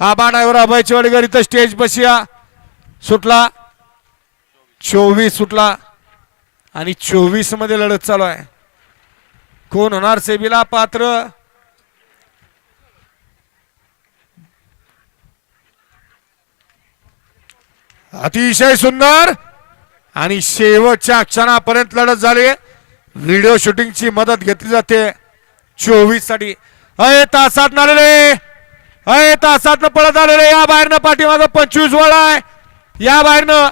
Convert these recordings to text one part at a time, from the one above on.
आबा driver अभय चिवडकर इथं stage बसिया सुटला. चोवीस सुटला. आणि चोवीसमध्ये लढत चालू आहे. कोण होणार सेबीला? पात्र. अतिशय सुंदर. आणि शेवटच्या क्षणापर्यंत लढत झाली. व्हिडिओ शूटिंगची मदत घेतली जाते. चोवीससाठी. अय तासात आलेले अय तासात पळत आलेलं या बाहेरनं पाठीमागं पंचवीस वळ आहे. या बाहेरनं.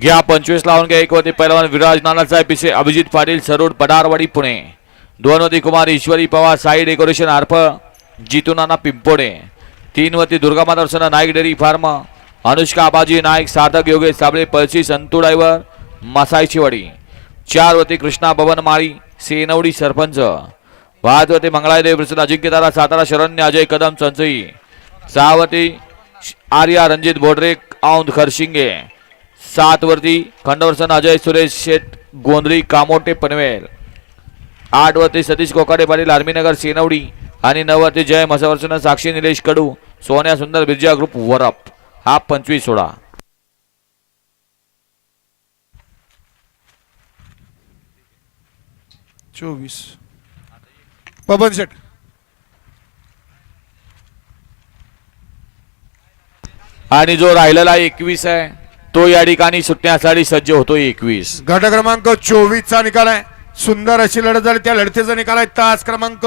घ्या पंचवीस लावून घ्या एक वरती. पहिलवान विराज नानासाहेब पिसे अभिजित पाटील सरोड पडारवाडी पुणे. दोन वरती कुमार ईश्वरी पवार साई डेकोरेशन आर्फ जितू नाना पिंपोडे. तीन वरती दुर्गा दर्शन नाईक डेअरी फार्म. अनुष्का आबाजी नाईक साधक योगेश साबळे पळशी संतू ड्रायव्हर मसाईचीवाडी चार वरती कृष्णा भवन माळी सेनवडी सरपंच. वाहतवती वरती मंगळादेव प्रसन्न अजिंक्य सातारा शरण्य अजय कदम चंचई सहावरती आर्या रणजित बोडरे औंध खरशिंगे. सातवरती खंडवर्सन अजय सुरेश शेठ गोंधळी कामोटे पनवेल. आठवरती सतीश कोकाडे पाटील आर्मीनगर सेनवडी. आणि नववरती जय मसवर्षन साक्षी निलेश कडू सोन्या सुंदर बिर्जा ग्रुप वरप. हा पंचवीस सोळा चोवीस. पवन शेट. आणि जो राहिलेला एकवीस आहे तो या ठिकाणी सुटण्यासाठी सज्ज होतो एकवीस. गट क्रमांक चोवीस चा निकाल आहे. सुंदर अशी लढत झाली. त्या लढतीचा निकाल आहे तास क्रमांक